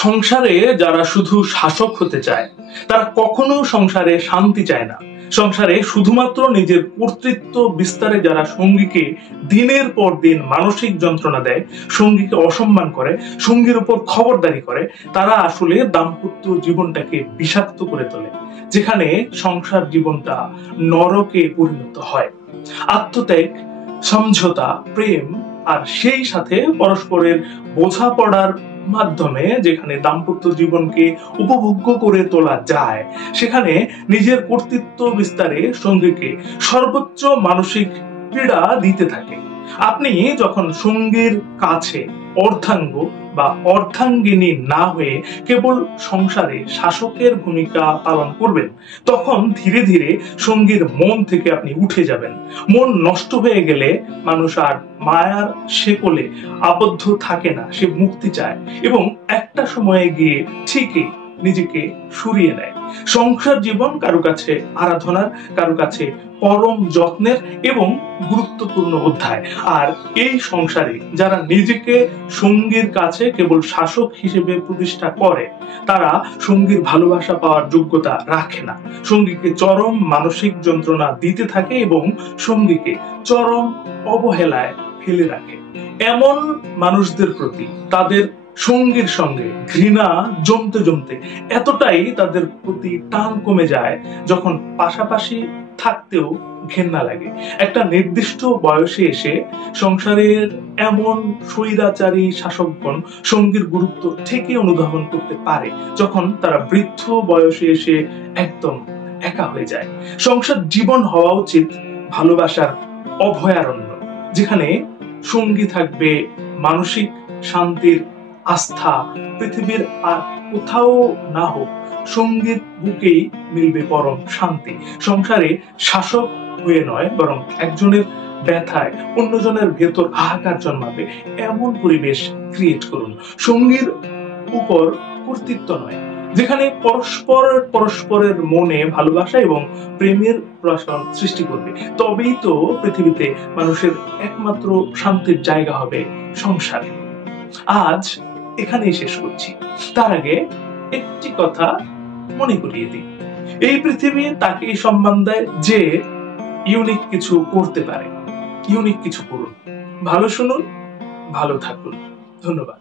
সংসারে যারা শুধু শাসক হতে চায় তারা কখনো সংসারে শান্তি চায় না। সংসারে শুধুমাত্র নিজের কর্তৃত্ব বিস্তারে যারা সঙ্গীকে দিনের পর দিন মানসিক যন্ত্রণা দেয়, সঙ্গীকে অসম্মান করে, সঙ্গীর উপর খবরদারি করে, তারা আসলে দাম্পত্য জীবনটাকে বিষাক্ত করে তোলে, যেখানে সংসার জীবনটা নরকে পরিণত হয়। আত্মত্যাগ, সমঝোতা, প্রেম আর সেই সাথে পরস্পরের বোঝাপড়ার মাধ্যমে যেখানে দাম্পত্য জীবনকে উপভোগ্য করে তোলা যায়, সেখানে নিজের কর্তৃত্ব বিস্তারে সঙ্গীকে সর্বোচ্চ মানসিক পীড়া দিতে থাকে। আপনি যখন সঙ্গীর কাছে অর্ধাঙ্গ বা অর্ধাঙ্গিনী না হয়ে কেবল সংসারে শাসকের ভূমিকা পালন করবেন, তখন ধীরে ধীরে সঙ্গীর মন থেকে আপনি উঠে যাবেন। মন নষ্ট হয়ে গেলে মানুষ আর মায়ার শেকলে আবদ্ধ থাকে না, সে মুক্তি চায় এবং একটা সময়ে গিয়ে ঠিকই নিজেকে সরিয়ে নেয়। সংসার জীবন কারো কাছে আরাধনার, কারো কাছে পরম যত্নের এবং গুরুত্বপূর্ণ অধ্যায়। আর এই সংসারে যারা নিজেকে সঙ্গীর কাছে কেবল শাসক হিসেবে প্রতিষ্ঠা করে, তারা সঙ্গীর ভালোবাসা পাওয়ার যোগ্যতা রাখে না, সঙ্গীকে চরম মানসিক যন্ত্রণা দিতে থাকে এবং সঙ্গীকে চরম অবহেলায় ফেলে রাখে। এমন মানুষদের প্রতি তাদের সঙ্গীর সঙ্গে ঘৃণা জমতে জমতে এতটাই তাদের প্রতি টান কমে যায়, যখন পাশাপাশি থাকতেও ঘেন্না লাগে। একটা নির্দিষ্ট বয়সে এসে সংসারের এমন স্বৈরাচারী শাসকগণ সঙ্গীর গুরুত্ব ঠিকই অনুধাবন করতে পারে, যখন তারা বৃদ্ধ বয়সে এসে একদম একা হয়ে যায়। সংসার জীবন হওয়া উচিত ভালোবাসার অভয়ারণ্য, যেখানে সঙ্গী থাকবে মানসিক শান্তির আস্থা। পৃথিবীর আর কোথাও না হোক, সঙ্গীর বুকেই মিলবে পরম শান্তি। সংসারে শাসক হয়ে নয়, বরং একজনের ব্যথায় অন্যজনের ভেতর হাহাকার জন্মাবে এমন পরিবেশ ক্রিয়েট করুন। সঙ্গীর উপর কর্তৃত্ব নয়, যেখানে পরস্পরের মনে ভালোবাসা এবং প্রেমের প্রসারণ সৃষ্টি করবে। তবেই তো পৃথিবীতে মানুষের একমাত্র শান্তির জায়গা হবে সংসারে। আজ এখানেই শেষ করছি। তার আগে একটি কথা মনে করিয়ে দিই, এই পৃথিবী তাকেই সম্মান দেয় যে ইউনিক কিছু করতে পারে। ইউনিক কিছু করুন, ভালো শুনুন, ভালো থাকুন। ধন্যবাদ।